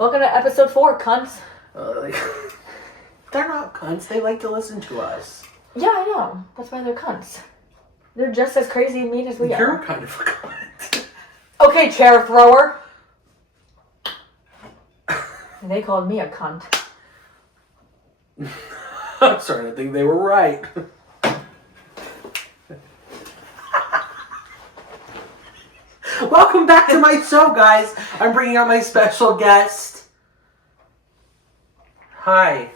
Welcome to episode 4, cunts. They're not cunts. They like to listen to us. Yeah, I know. That's why they're cunts. They're just as crazy and mean as we are. You're kind of a cunt. Okay, chair thrower. They called me a cunt. I'm starting to think they were right. Welcome back to my show, guys. I'm bringing out my special guest. Hi.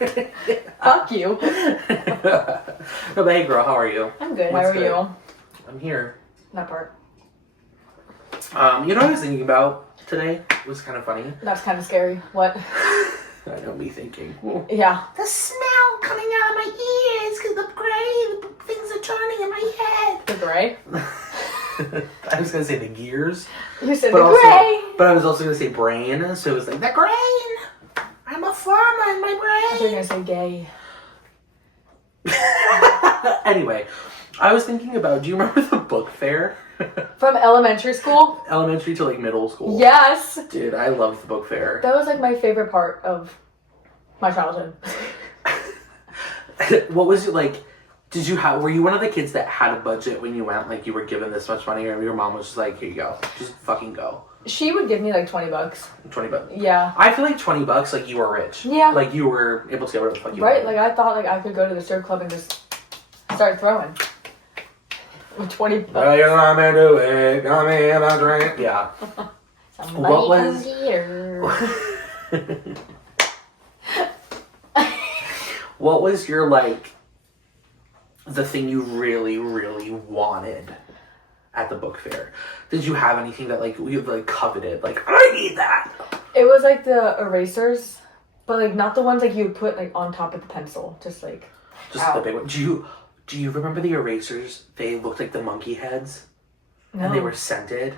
Fuck you. No, but hey, girl, how are you? I'm good. What's How are good? you? I'm here. That part. You know what I was thinking about today? It was kind of funny. That's kind of scary. What? I know me thinking. Yeah. The smell coming out of my ears because the gray things are turning in my head. The gray? I was gonna say the gears, You said but the also, gray. but I was also gonna say brain, so it was like the grain. I'm a farmer in my I thought you were brain. going to say gay. Anyway, I was thinking about. Do you remember the book fair? From elementary school? Elementary to like middle school. Yes. Dude, I loved the book fair. That was like my favorite part of my childhood. What was it like? Were you one of the kids that had a budget when you went? Like you were given this much money, or your mom was just like, "Here you go, just fucking go." She would give me like $20. $20. Yeah. I feel like $20, like you were rich. Yeah. Like you were able to get whatever the fuck you Right? wanted. Like I thought like I could go to the strip club and just start throwing. With $20. Let me do it. Come in a drink. Yeah. Somebody What was- come here. What was your, like, the thing you really, really wanted at the book fair? Did you have anything that, like, you, like, coveted? Like, I need that! It was like the erasers, but like not the ones like you would put like on top of the pencil. Just like Just ow. the big one. Do you remember the erasers? They looked like the monkey heads. No. And they were scented.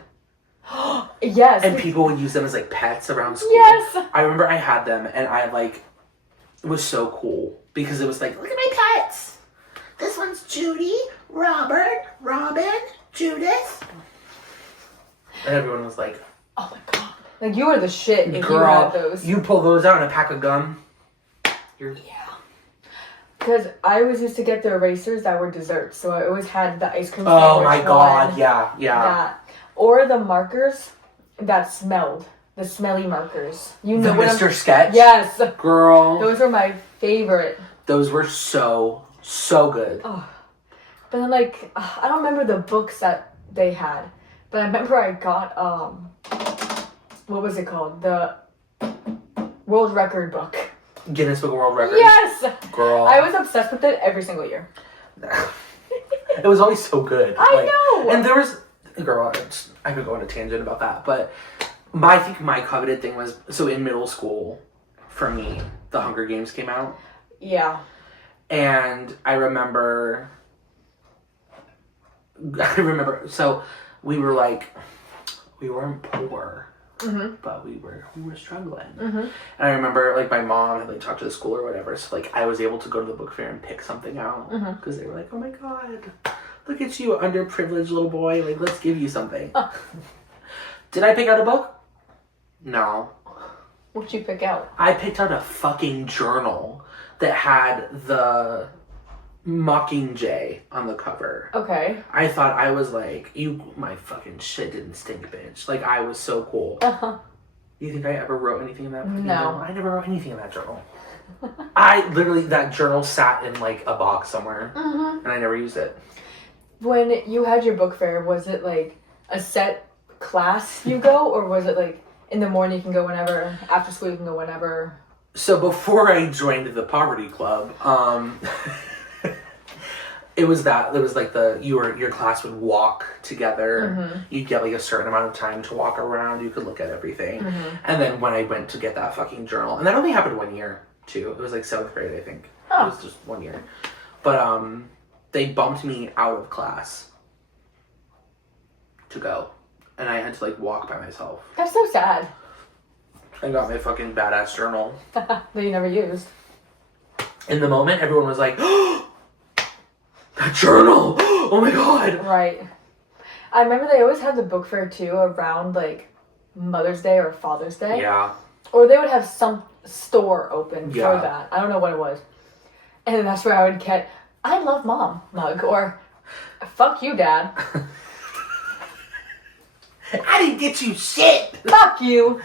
Yes. And people would use them as, like, pets around school. Yes. I remember I had them, and I, like, it was so cool. Because it was like, look at my pets! This one's Judy, Robert, Robin, Judith. And everyone was like, Oh my god. Like you were the shit if girl, you had those. you pull those out in a pack of gum. You're... Yeah. Because I always used to get the erasers that were desserts, so I always had the ice cream Oh sandwich my god, one, yeah. that. Or the markers that smelled. The smelly markers. You know The what Mr. Sketch? Yes. Girl. Those were my favorite. Those were so good. Oh. But then like I don't remember the books that they had. But I remember I got what was it called? The World Record book. Guinness Book of World Records? Yes! Girl. I was obsessed with it every single year. It was always so good. I know! And there was... Girl, I could go on a tangent about that, but I think my coveted thing was... So in middle school, for me, The Hunger Games came out. Yeah. And I remember, so we were like, we weren't poor, but we were struggling. And I remember, like, my mom had, like, talked to the school or whatever, so, like, I was able to go to the book fair and pick something out, because they were like, oh my god, look at you, underprivileged little boy, like, let's give you something. Did I pick out a book? No. What'd you pick out? I picked out a fucking journal that had the Mockingjay on the cover. Okay. I thought I was like, my fucking shit didn't stink, bitch. Like, I was so cool. Uh-huh. You think I ever wrote anything in that fucking No. journal? I never wrote anything in that journal. That journal sat in, like, a box somewhere, and I never used it. When you had your book fair, was it like a set class you go, or was it like in the morning you can go whenever, after school you can go whenever? So before I joined the poverty club, it was like your class would walk together. You'd get like a certain amount of time to walk around. You could look at everything. And then when I went to get that fucking journal, and that only happened 1 year too. It was like 7th grade, I think. Oh. It was just 1 year. But they bumped me out of class to go, and I had to like walk by myself. That's so sad. I got my fucking badass journal. That you never used. In the moment, everyone was like, oh, that journal! Oh my god! Right. I remember they always had the book fair too around like Mother's Day or Father's Day. Yeah. Or they would have some store open Yeah. for that. I don't know what it was. And that's where I would get, I love mom mug, or fuck you, dad. I didn't get you shit! Fuck you!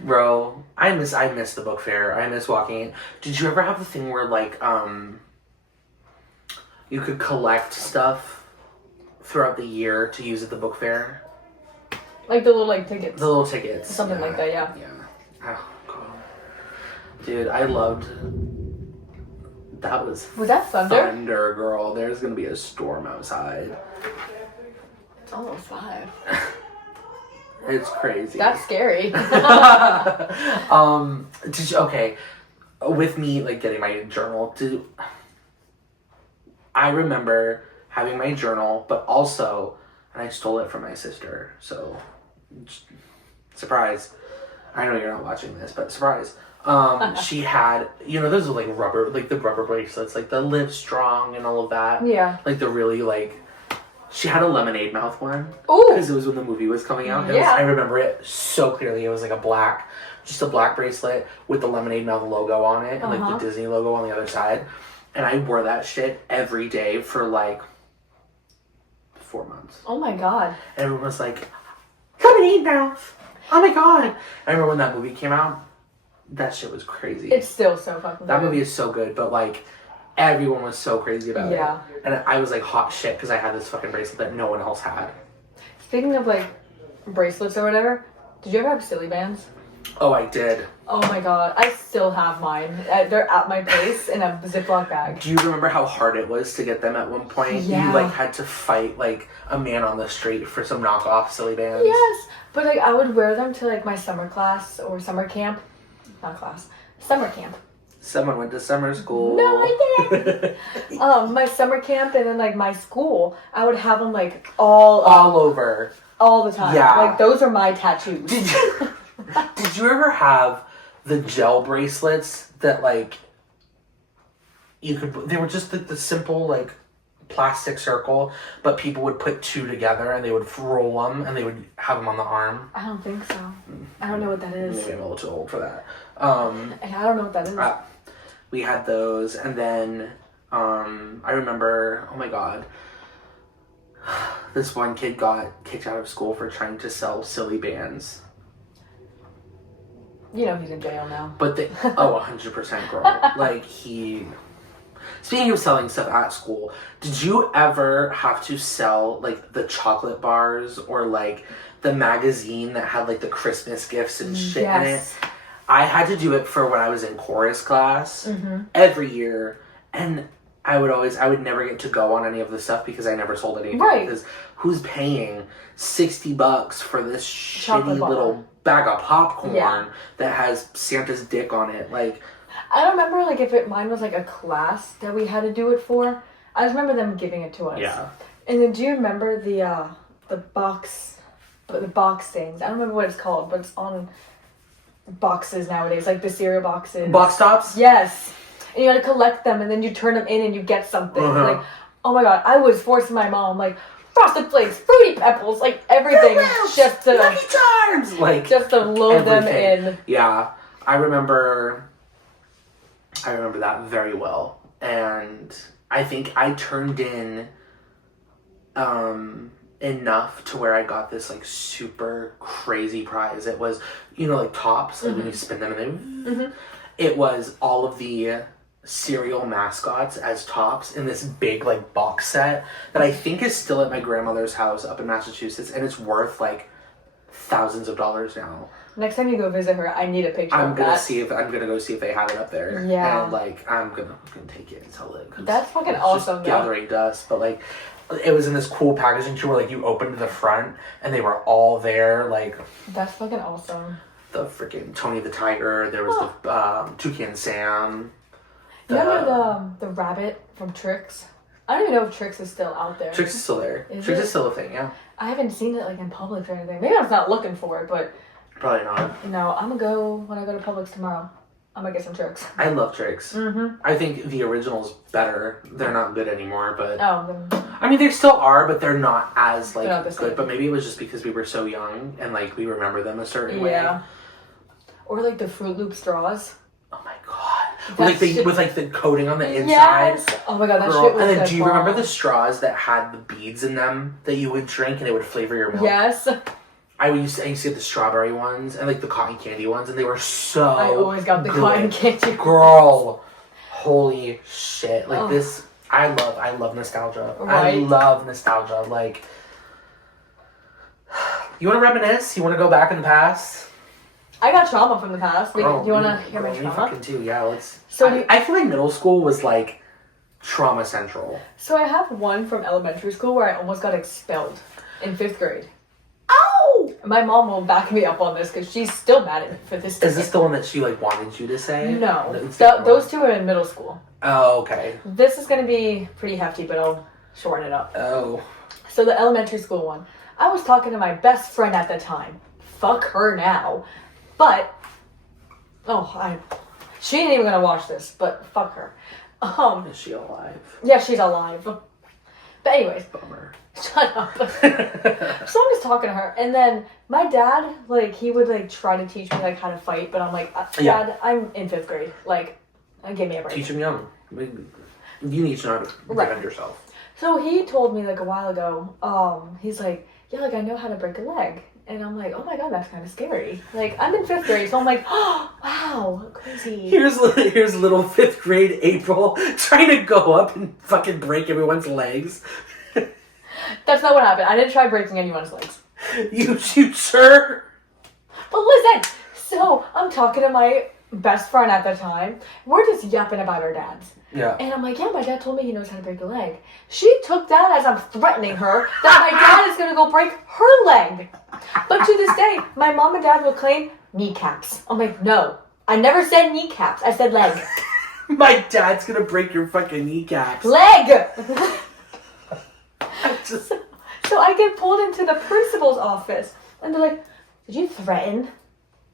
Bro, I miss the book fair. I miss walking in. Did you ever have the thing where, like, you could collect stuff throughout the year to use at the book fair? Like the little, like, tickets. The little tickets. Something like that, yeah. Yeah. Oh, God. Dude, I loved... That was that thunder? Thunder, girl. There's gonna be a storm outside. It's almost 5. It's crazy. That's scary. Did you, okay, with me, like, getting my journal, I remember having my journal, but also, and I stole it from my sister, so, surprise. I know you're not watching this, but surprise. She had, you know, those are, like, rubber, like, the rubber bracelets, like, the Live Strong and all of that. Yeah. Like, the really, like, she had a lemonade mouth one. Ooh. Because it was when the movie was coming out. Yeah. I remember it so clearly. It was like just a black bracelet with the lemonade mouth logo on it and like the Disney logo on the other side. And I wore that shit every day for like 4 months. Oh my God. And everyone was like, lemonade mouth. Oh my God. I remember when that movie came out. That shit was crazy. It's still so fucking That good. movie is so good, but like everyone was so crazy about it. And I was like hot shit because I had this fucking bracelet that no one else had. Speaking of like bracelets or whatever, did you ever have silly bands? Oh, I did. Oh my God, I still have mine. They're at my place in a Ziploc bag. Do you remember how hard it was to get them at one point? Yeah. You like had to fight like a man on the street for some knockoff silly bands. Yes, but like I would wear them to like my summer class or summer camp. Not class. Summer camp. Someone went to summer school. No, I didn't. My summer camp and then like my school, I would have them like all over. all the time. Yeah. Like those are my tattoos. Did you ever have the gel bracelets that like you could? They were just the simple like plastic circle, but people would put two together and they would roll them and they would have them on the arm. I don't think so. I don't know what that is. Maybe I'm a little too old for that. I don't know what that is. We had those, and then I remember, oh my God, this one kid got kicked out of school for trying to sell silly bands. You know he's in jail now. But 100% girl. Like speaking of selling stuff at school, did you ever have to sell like the chocolate bars or like the magazine that had like the Christmas gifts and shit in it? I had to do it for when I was in chorus class every year, and I would never get to go on any of the stuff because I never sold anything. Right. Because who's paying $60 for this Chocolate shitty bar. little bag of popcorn that has Santa's dick on it? Like, I don't remember like if mine was like a class that we had to do it for. I just remember them giving it to us. yeah. And then do you remember the box things? I don't remember what it's called, but it's on boxes nowadays, like the cereal boxes. Box tops? Yes. And you had to collect them, and then you turn them in, and you get something. Like, oh my God, I was forcing my mom like Frosted Flakes, Fruity Pebbles, like everything, just to Lucky Charms, like just to load them everything. in. Yeah, I remember that very well, and I think I turned in enough to where I got this like super crazy prize. It was, like tops, like when you spin them and they it was all of the cereal mascots as tops in this big like box set that I think is still at my grandmother's house up in Massachusetts, and it's worth like thousands of dollars now. Next time you go visit her, I need a picture I'm of gonna that. go see if they have it up there. Yeah. And like I'm gonna take it and sell it. That's fucking it's awesome, just though. gathering dust, but like it was in this cool packaging too, where like you opened the front and they were all there. Like That's fucking awesome. the freaking Tony the Tiger. There was the Toucan Sam. Remember the rabbit from Trix? I don't even know if Trix is still out there. Trix is still there. Is Trix it? is still a thing. Yeah. I haven't seen it like in Publix or anything. Maybe I was not looking for it, but Probably not. I'm gonna go when I go to Publix tomorrow. I'm gonna get some Trix. I love Trix. I think the original's better. They're not good anymore, but Oh, then I I mean, there still are, but they're not as like They're not the same. good. But maybe it was just because we were so young and like we remember them a certain way. Yeah. Or like the Fruit Loop straws. Oh my god! That shit- With like the coating on the inside. Yes. Oh my god, that Girl. shit was And then the do you remember bomb. the straws that had the beads in them that you would drink and it would flavor your milk? Yes. I used to get the strawberry ones and like the cotton candy ones, and they were so. I always got the good. cotton candy. Girl, holy shit! Like Oh. this, I love nostalgia. I Right. love nostalgia. Like, you want to reminisce? You want to go back in the past? I got trauma from the past. Wait, Girl, do you want to hear my me trauma? fucking too. Yeah, let's. So I feel like middle school was like trauma central. So I have one from elementary school where I almost got expelled in 5th grade. Oh! My mom will back me up on this because she's still mad at me for this. Is this the one that she like wanted you to say? No, It's the other those one. two are in middle school. Oh, okay. This is going to be pretty hefty, but I'll shorten it up. Oh. So the elementary school one, I was talking to my best friend at the time. Fuck her now. But, she ain't even gonna watch this, but fuck her. Is she alive? Yeah, she's alive. But anyways, Bummer. shut up. So I'm just talking to her, and then my dad, like, he would, like, try to teach me, like, how to fight, but I'm like, Dad, Yeah. I'm in 5th grade. Like, give me a break. Teach him young. You need to know how to Right. defend yourself. So he told me, like, a while ago, he's like, yeah, like, I know how to break a leg. And I'm like, oh my god, that's kind of scary. Like, I'm in 5th grade, so I'm like, oh, wow, crazy. Here's little 5th grade April trying to go up and fucking break everyone's legs. That's not what happened. I didn't try breaking anyone's legs. You sure? But listen, so I'm talking to my best friend at the time. We're just yapping about our dads. Yeah. And I'm like, yeah, my dad told me he knows how to break a leg. She took that as I'm threatening her that my dad is going to go break her leg. But to this day, my mom and dad will claim kneecaps. I'm like, no, I never said kneecaps. I said leg. My dad's gonna break your fucking kneecaps. Leg! Just... So I get pulled into the principal's office. And they're like, did you threaten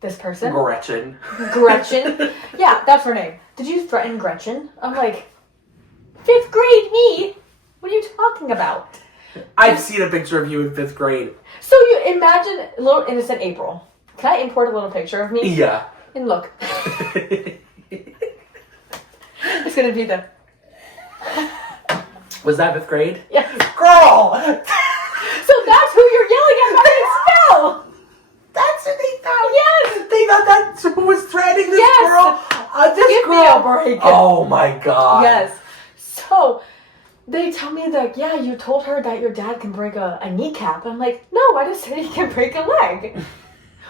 this person? Gretchen. Gretchen? Yeah, that's her name. Did you threaten Gretchen? I'm like, 5th grade me? What are you talking about? I've seen a picture of you in 5th grade. So you imagine little innocent April. Can I import a little picture of me? Yeah. And look. It's gonna be the... Was that 5th grade? Yeah. Girl! So that's who you're yelling at about the expel! That's what they thought. Yes! They thought that's who was threatening this Yes! girl. This Give girl. me a break. Oh my god. Yes. So they tell me that, yeah, you told her that your dad can break a kneecap. I'm like, no, I just said he can break a leg.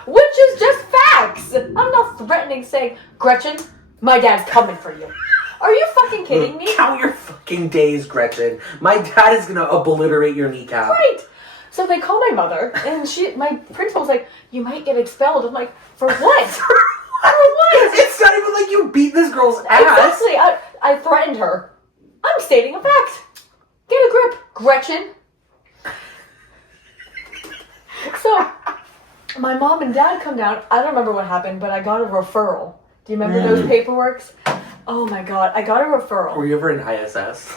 Which is just facts. I'm not threatening saying, Gretchen, my dad's coming for you. Are you fucking kidding me? Count your fucking days, Gretchen. My dad is gonna obliterate your kneecap. Right. So they call my mother, and my principal's like, you might get expelled. I'm like, for what? For what? It's not even like you beat this girl's ass. Exactly. I threatened her. I'm stating a fact. Get a grip, Gretchen. So, my mom and dad come down. I don't remember what happened, but I got a referral. Do you remember those paperworks? Oh my god, I got a referral. Were you ever in ISS?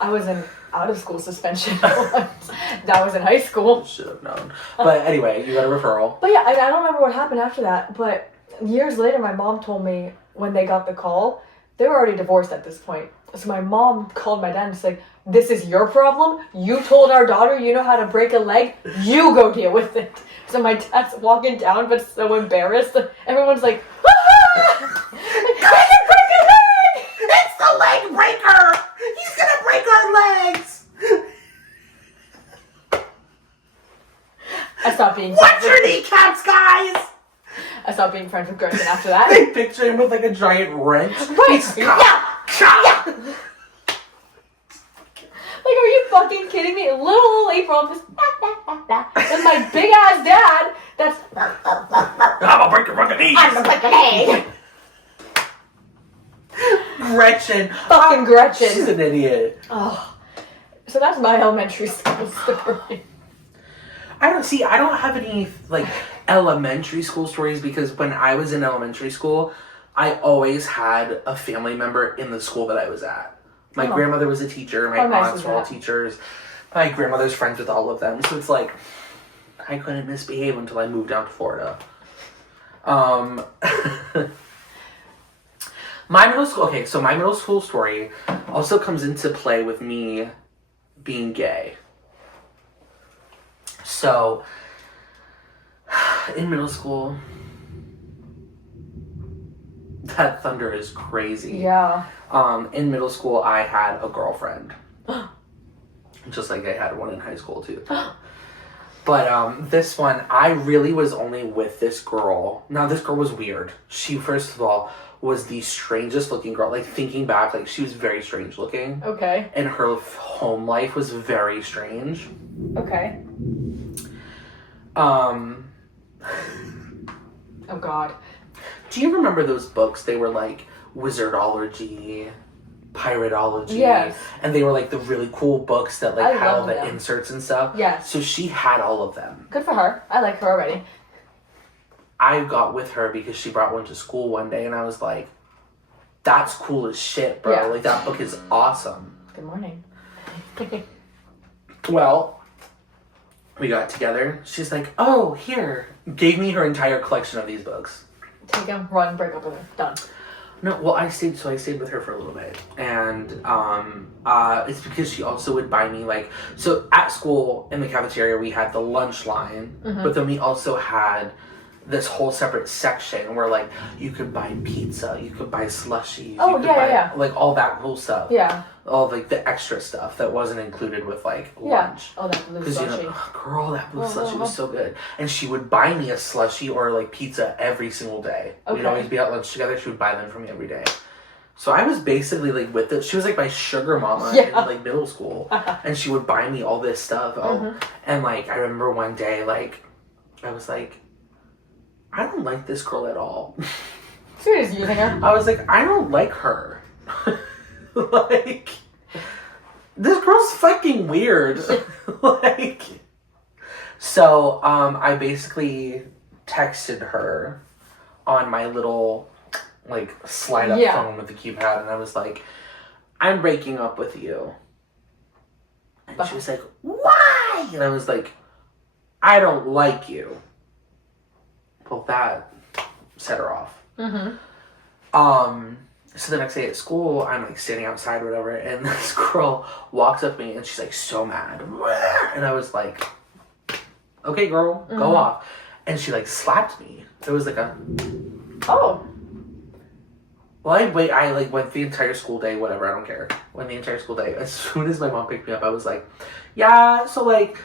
I was in out of school suspension. That was in high school. Should have known. But anyway, you got a referral. But yeah, I don't remember what happened after that. But years later, my mom told me when they got the call, they were already divorced at this point. So my mom called my dad and said, this is your problem? You told our daughter you know how to break a leg? You go deal with it. So my dad's walking down, but so embarrassed. Everyone's like, ah! I can break a leg! It's the leg breaker! He's gonna break our legs! I stopped being Watch your kneecaps, guys! I stopped being friends with Gretchen after that. They picture him with like a giant wrench. Right. He's Yeah. Like, are you fucking kidding me? Little April just and my big ass dad. That's I'm gonna break your fucking knees. I'm gonna break your leg. Gretchen. Fucking Gretchen. She's an idiot. Oh, so that's my elementary school story. I don't have any like elementary school stories because when I was in elementary school, I always had a family member in the school that I was at. My grandmother was a teacher. My aunts were all teachers. My grandmother's friends with all of them. So it's like, I couldn't misbehave until I moved down to Florida. My middle school story also comes into play with me being gay. So, in middle school, that thunder is crazy. Yeah. In middle school, I had a girlfriend. Just like I had one in high school, too. But this one, I really was only with this girl. Now, this girl was weird. She, first of all, was the strangest looking girl. Like, thinking back, like, she was very strange looking. Okay. And her home life was very strange. Okay. Oh, God. Do you remember those books? They were, like, Wizardology, Piratology. Yes. And they were, like, the really cool books that, like, had all the them. inserts and stuff. Yes. So she had all of them. Good for her. I like her already. I got with her because she brought one to school one day, and I was like, that's cool as shit, bro. Yeah. Like, that book is awesome. Good morning. Well, we got together. She's like, oh, here. Gave me her entire collection of these books. Take them, run, break up with her. Done. No, well, I stayed with her for a little bit. And it's because she also would buy me, like, so at school, in the cafeteria, we had the lunch line, but then we also had this whole separate section where, like, you could buy pizza, you could buy slushies, Oh, you could yeah. like, all that cool stuff. Yeah. All, like, the extra stuff that wasn't included with, like, Yeah. lunch. Oh, that blue Because, slushie. you know, girl, that blue slushie was so good. And she would buy me a slushie or, like, pizza every single day. Okay. We'd always be at lunch together. She would buy them for me every day. So I was basically, like, with it. She was, like, my sugar mama in, like, middle school. And she would buy me all this stuff. And, like, I remember one day, like, I was like, I don't like this girl at all. So you're just using her? I was like, I don't like her. Like, this girl's fucking weird. Like, so, I basically texted her on my little, like, slide-up phone with the keypad, and I was like, I'm breaking up with you. And she was like, why? And I was like, I don't like you. Well, that set her off. So the next day at school, I'm, like, standing outside or whatever, and this girl walks up to me, and she's, like, so mad. And I was like, okay, girl, go off. And she, like, slapped me. It was, like, a... Oh. Well, I like, went the entire school day, whatever, I don't care. Went the entire school day. As soon as my mom picked me up, I was like, yeah, so, like,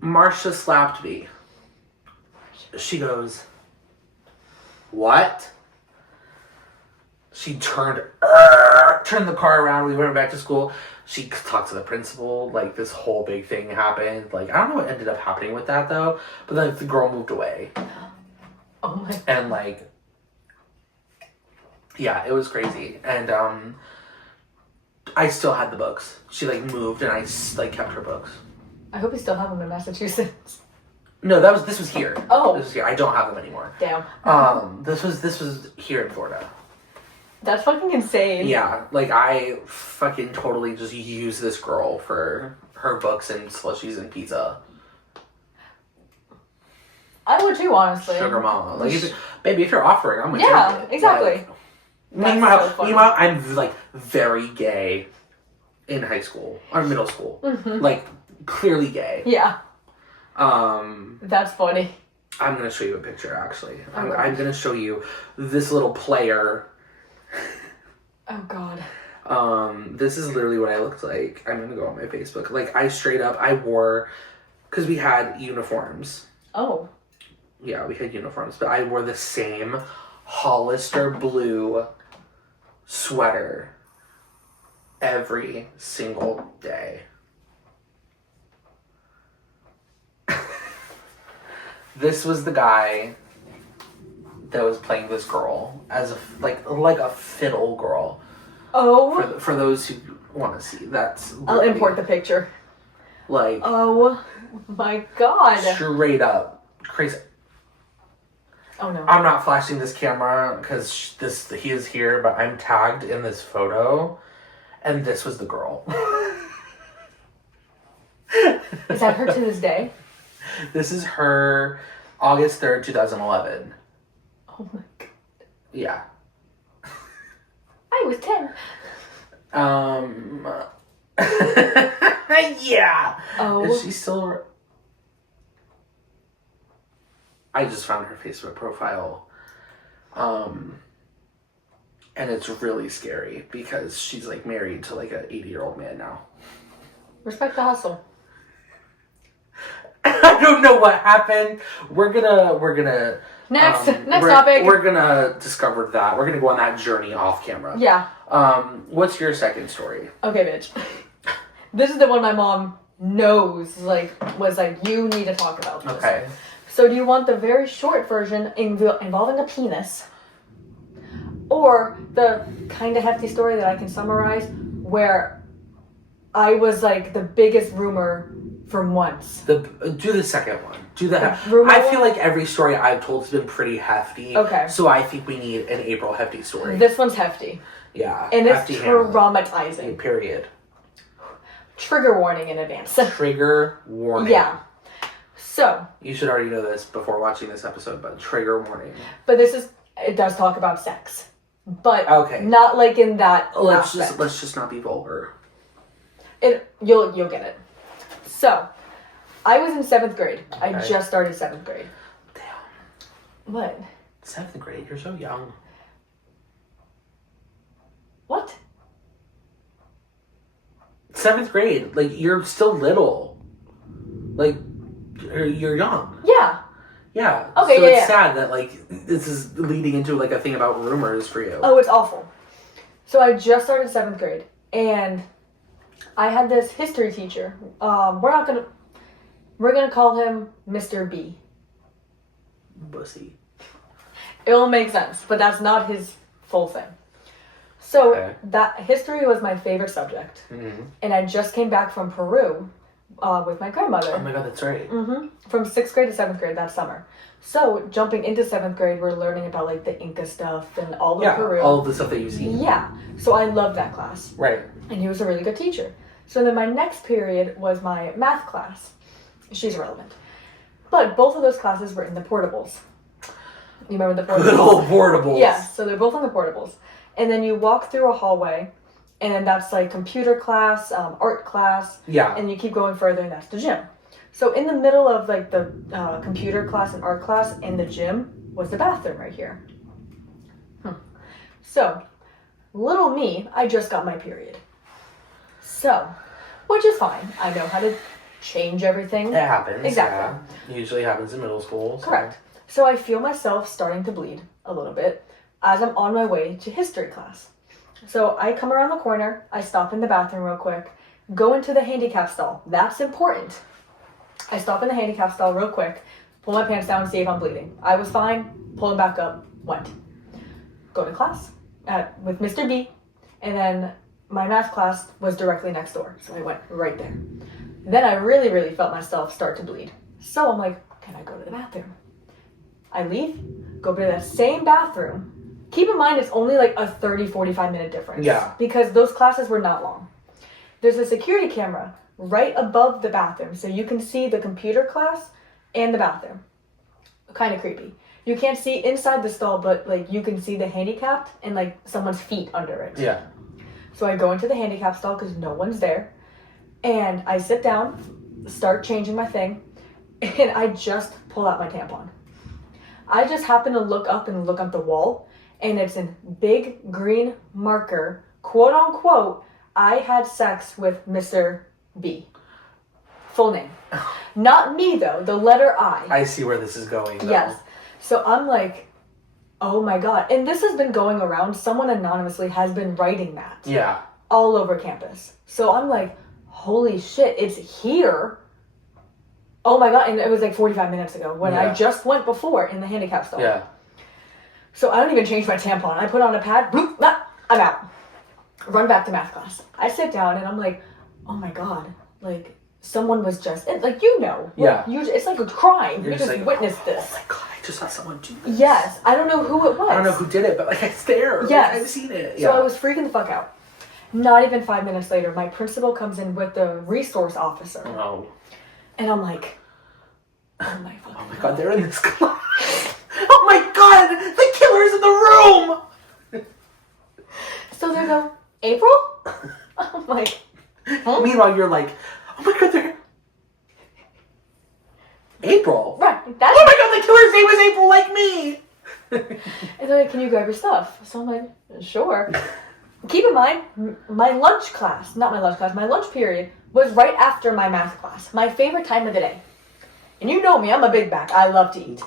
Marsha slapped me. She goes, what? She turned the car around. We went back to school. She talked to the principal. Like, this whole big thing happened. Like, I don't know what ended up happening with that, though. But then the girl moved away. Oh, my God. And, like, yeah, it was crazy. And, I still had the books. She, like, moved, and I, like, kept her books. I hope you still have them in Massachusetts. No, this was here. Oh. This was here. I don't have them anymore. Damn. This was here in Florida. That's fucking insane. Yeah, like, I fucking totally just use this girl for her books and slushies and pizza. I would too, honestly. Sugar mama. Like, baby, if you're offering, I'm gonna take it. Exactly. Like, meanwhile, I'm, like, very gay in high school, or middle school. Like, clearly gay. Yeah. That's funny. I'm gonna show you a picture, actually. I'm gonna show you this little player. Oh, God. This is literally what I looked like. I'm gonna go on my Facebook. Like, I wore, because we had uniforms. Oh. Yeah, we had uniforms, but I wore the same Hollister blue sweater every single day. This was the guy that was playing this girl as like a fiddle girl. Oh. For those who want to see, that's I'll import the picture. Like, oh my God. Straight up crazy. Oh no. I'm not flashing this camera because he is here, but I'm tagged in this photo, And this was the girl. Is that her to this day? This is her August 3rd, 2011. Oh my god. Yeah. I was 10. Yeah. Oh. Is she still... I just found her Facebook profile. And it's really scary because she's like married to like an 80-year-old man now. Respect the hustle. I don't know what happened. We're gonna Next topic. We're gonna discover that. We're gonna go on that journey off camera. Yeah. What's your second story? Okay, bitch. This is the one my mom knows, was like, you need to talk about this. Okay. So do you want the very short version involving a penis? Or the kind of hefty story that I can summarize where I was like the biggest rumor for once? Do the second one. Do that. The rumor I feel one? like every story I've told has been pretty hefty. Okay. So I think we need an April hefty story. This one's hefty. Yeah. And it's hefty hammer. traumatizing. Period. Trigger warning in advance. Trigger warning. Yeah. So. You should already know this before watching this episode, but trigger warning. But it does talk about sex. But okay. Not like in that let's aspect. just not be vulgar. You'll get it. So, I was in 7th grade. Okay. I just started 7th grade. Damn. What? 7th grade? You're so young. What? 7th grade. Like, you're still little. Like, you're young. Yeah. Yeah. Okay, so yeah, it's yeah. sad that, like, this is leading into, like, a thing about rumors for you. Oh, it's awful. So I just started 7th grade, and I had this history teacher. We're gonna call him Mr. B. Bussy. It'll make sense, but that's not his full thing. So Okay. that history was my favorite subject, Mm-hmm. and I just came back from Peru with my grandmother. Oh my god, that's right. From 6th grade to 7th grade that summer. So jumping into 7th grade, we're learning about like the Inca stuff and all of Peru. All of the stuff that you've seen. Yeah. So I loved that class. Right. And he was a really good teacher. So then my next period was my math class. She's irrelevant. But both of those classes were in the portables. You remember the portables? Good old portables. Yeah, so they're both in the portables. And then you walk through a hallway, and then that's like computer class, art class, Yeah. and you keep going further, and that's the gym. So in the middle of like the computer class and art class and the gym was the bathroom right here. So, little me, I just got my period. So, which is fine. I know how to change everything. It happens. Exactly. Yeah. Usually happens in middle school. So. Correct. So I feel myself starting to bleed a little bit as I'm on my way to history class. So I come around the corner, I stop in the bathroom real quick, go into the handicap stall. That's important. I stop in the handicap stall real quick, pull my pants down, see if I'm bleeding. I was fine, pull them back up, went. Go to class with Mr. B, and then my math class was directly next door, so I went right there. Then I really, really felt myself start to bleed. So I'm like, can I go to the bathroom? I leave, go to that same bathroom. Keep in mind, it's only like a 30-45 minute difference. Yeah. Because those classes were not long. There's a security camera right above the bathroom, so you can see the computer class and the bathroom. Kind of creepy. You can't see inside the stall, but like you can see the handicapped and like someone's feet under it. Yeah. So I go into the handicap stall because no one's there. And I sit down, start changing my thing, and I just pull out my tampon. I just happen to look up and look at the wall, and it's in big green marker, quote unquote, I had sex with Mr. B. Full name. Not me though, the letter I. I see where this is going, though. Yes. So I'm like, oh my god. And this has been going around. Someone anonymously has been writing that. Yeah. All over campus. So I'm like, holy shit, it's here. Oh my god. And it was like 45 minutes ago when I just went before in the handicap stall. Yeah. So I don't even change my tampon. I put on a pad, bloop, I'm out. Run back to math class. I sit down and I'm like, oh my god, like someone was just, like you know, Yeah. it's like a crime. You're You just just like, witnessed Oh this. my god, I just saw someone do this. Yes, I don't know who it was. I don't know who did it, but like it's there. Yes. Like, I've seen it. So I was freaking the fuck out. Not even 5 minutes later, my principal comes in with the resource officer. Oh. And I'm like, oh my God, they're in this class. Oh my God, the killer's in the room. So they go, April? I'm like, huh? Meanwhile, you're like, oh my God, they're April. Right. Oh my God, the killer's name is April, like me. And they're like, can you grab your stuff? So I'm like, sure. Keep in mind, my lunch period was right after my math class. My favorite time of the day. And you know me, I'm a big back. I love to eat.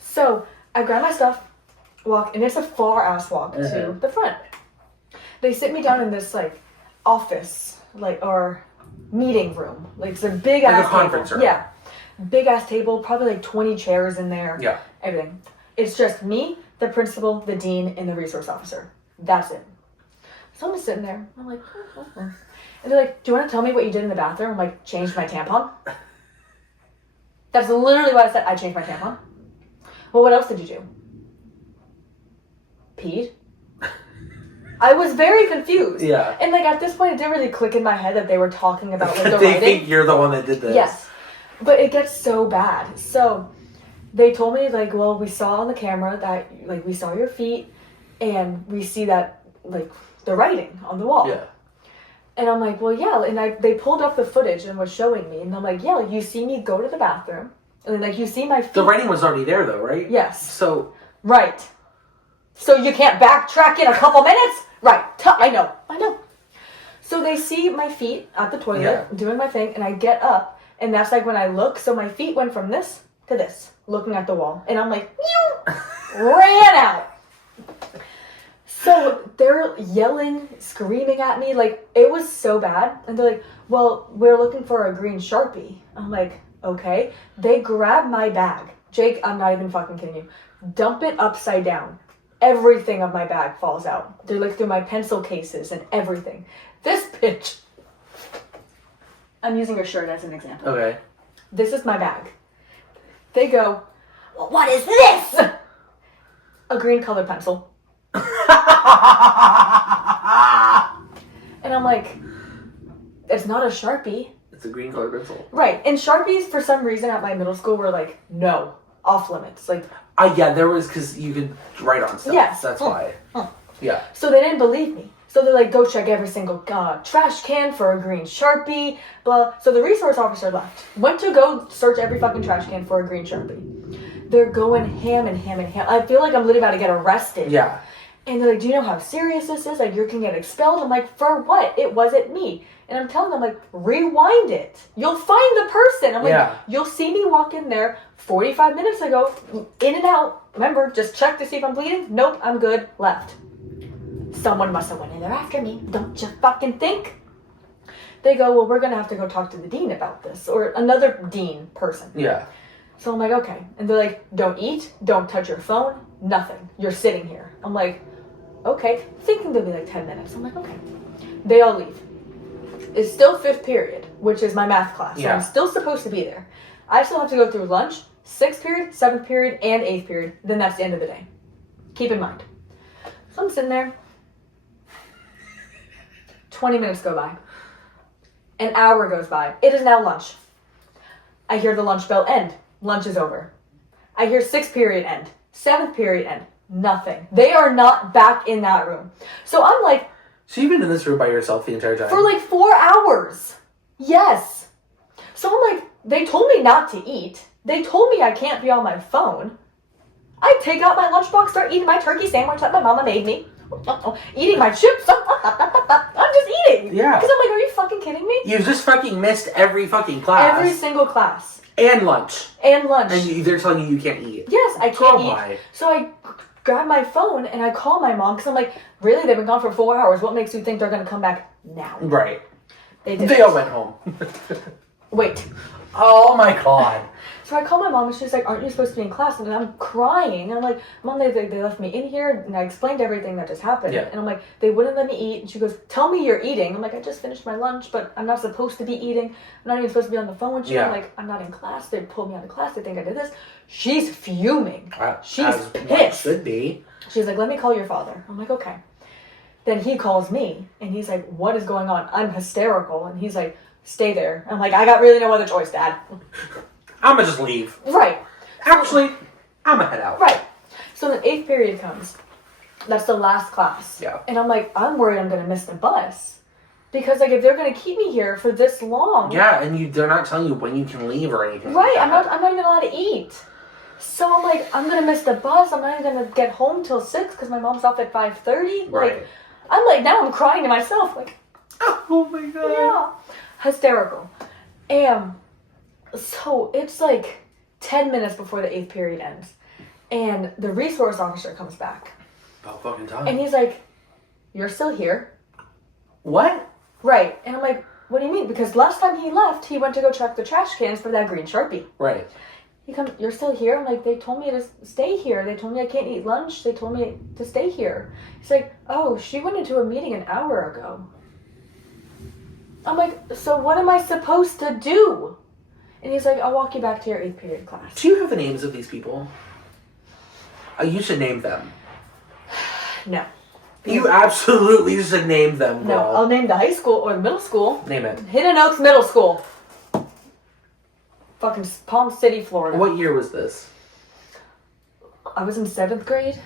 So I grab my stuff, walk, and it's a far ass walk to the front. They sit me down in this like office, or meeting room. Like it's a big ass conference table. room. Yeah. Big ass table, probably like 20 chairs in there. Yeah. Everything. It's just me, the principal, the dean, and the resource officer. That's it. So I'm just sitting there. I'm like, And they're like, do you want to tell me what you did in the bathroom? I'm like, changed my tampon. That's literally what I said. I changed my tampon. Well, what else did you do? Peed. I was very confused. Yeah. And like at this point, it didn't really click in my head that they were talking about like the they writing. think you're the one that did this. Yes. But it gets so bad. So they told me like, well, we saw on the camera that like we saw your feet and we see that like the writing on the wall. Yeah. And I'm like, well, yeah. And they pulled up the footage and was showing me. And I'm like, yeah, you see me go to the bathroom. And then, like, you see my feet. The writing was already there, though, right? Yes. So. Right. So you can't backtrack in a couple minutes? Right. I know. So they see my feet at the toilet doing my thing. And I get up. And that's like when I look. So my feet went from this to this, looking at the wall. And I'm like, ran out. So they're yelling, screaming at me. Like, it was so bad. And they're like, well, we're looking for a green Sharpie. I'm like, okay. They grab my bag. Jake, I'm not even fucking kidding you. Dump it upside down. Everything of my bag falls out. They look through my pencil cases and everything. This bitch. I'm using her shirt as an example. Okay. This is my bag. They go, well, what is this? A green colored pencil. And I'm like, it's not a Sharpie. It's a green colored pencil. Right. And Sharpies, for some reason, at my middle school were like, no, off limits. Like, yeah, there was, because you could write on stuff. Yes. That's why. Yeah. So they didn't believe me. So they're like, go check every single trash can for a green Sharpie, blah. So the resource officer left. Went to go search every fucking trash can for a green Sharpie. They're going ham and ham and ham. I feel like I'm literally about to get arrested. Yeah. And they're like, do you know how serious this is? Like, you can get expelled. I'm like, for what? It wasn't me. And I'm telling them, like, rewind it. You'll find the person. I'm like, you'll see me walk in there 45 minutes ago, in and out. Remember, just check to see if I'm bleeding. Nope, I'm good. Left. Someone must have went in there after me. Don't you fucking think? They go, well, we're going to have to go talk to the dean about this. Or another dean person. Yeah. So I'm like, okay. And they're like, don't eat. Don't touch your phone. Nothing. You're sitting here. I'm like, okay. Thinking they'll be like 10 minutes. I'm like, okay. They all leave. It's still 5th period, which is my math class. So I'm still supposed to be there. I still have to go through lunch, 6th period, 7th period, and 8th period. Then that's the end of the day. Keep in mind. So I'm sitting there. 20 minutes go by. An hour goes by. It is now lunch. I hear the lunch bell end. Lunch is over. I hear 6th period end. 7th period end. Nothing. They are not back in that room. So I'm like... So you've been in this room by yourself the entire time? For like 4 hours. Yes. So I'm like, they told me not to eat. They told me I can't be on my phone. I take out my lunchbox, start eating my turkey sandwich that my mama made me. Eating my chips. I'm just eating. Yeah. Because I'm like, are you fucking kidding me? You just fucking missed every fucking class. Every single class. And lunch. And lunch. And they're telling you can't eat. Yes, I can't eat. So I grab my phone and I call my mom because I'm like, really? They've been gone for 4 hours. What makes you think they're going to come back now? Right. They all went home. Wait. Oh my God. So I call my mom and she's like, aren't you supposed to be in class? And I'm crying. And I'm like, Mom, they left me in here and I explained everything that just happened. Yeah. And I'm like, they wouldn't let me eat. And she goes, tell me you're eating. I'm like, I just finished my lunch, but I'm not supposed to be eating. I'm not even supposed to be on the phone with you. Yeah. I'm like, I'm not in class. They pulled me out of class. They think I did this. She's fuming. She's as pissed. should be. She's like, let me call your father. I'm like, okay. then he calls me and he's like, what is going on? I'm hysterical. And he's like, stay there. I'm like, I got really no other choice, Dad. I'm gonna just leave. Right. Actually, I'm gonna head out. Right. So the 8th period comes. That's the last class. Yeah. And I'm like, I'm worried I'm gonna miss the bus. Because like if they're gonna keep me here for this long. Yeah, and they're not telling you when you can leave or anything. Right, like I'm not even allowed to eat. So I'm like, I'm gonna miss the bus. I'm not even gonna get home till 6 because my mom's off at 5:30. Right. Like, I'm like, now I'm crying to myself. Like, oh my god. yeah, hysterical. And so it's like 10 minutes before the 8th period ends, and the resource officer comes back, About fucking time. and he's like, "You're still here." What? Right. And I'm like, what do you mean? Because last time he left, he went to go check the trash cans for that green Sharpie. Right. He comes, you're still here? I'm like, they told me to stay here. They told me I can't eat lunch. They told me to stay here. He's like, oh, she went into a meeting an hour ago. I'm like, so what am I supposed to do? And he's like, I'll walk you back to your 8th period class. Do you have the names of these people? You should name them. No. You absolutely should name them, girl. No, I'll name the high school or the middle school. Name it. Hidden Oaks Middle School. Fucking Palm City, Florida. What year was this? I was in 7th grade.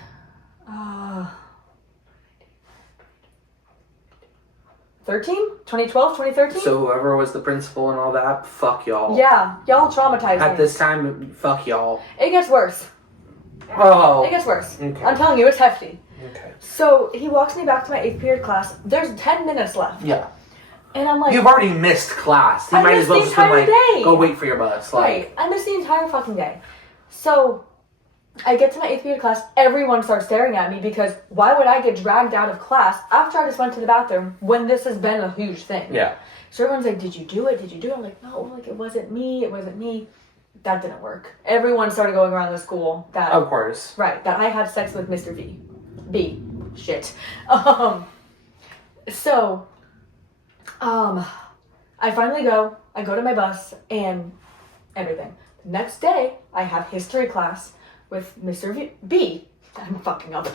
13? 2012, 2013? So whoever was the principal and all that, fuck y'all. Yeah, y'all traumatized At me. this time, fuck y'all. It gets worse. Oh. It gets worse. Okay. I'm telling you, it's hefty. Okay. So he walks me back to my 8th period class. There's 10 minutes left. Yeah. And I'm like, You've already missed class. You I might as missed well the just been like, entire day. go wait for your bus. Like, right. I missed the entire fucking day. So I get to my 8th period class. Everyone starts staring at me because why would I get dragged out of class after I just went to the bathroom when this has been a huge thing? yeah. So everyone's like, did you do it? Did you do it? I'm like, no, like it wasn't me. It wasn't me. That didn't work. Everyone started going around the school that Of course. right, that I had sex with Mr. V. B. Shit. So, I finally go. I go to my bus and everything. The next day, I have history class with Mr. B. I'm fucking up.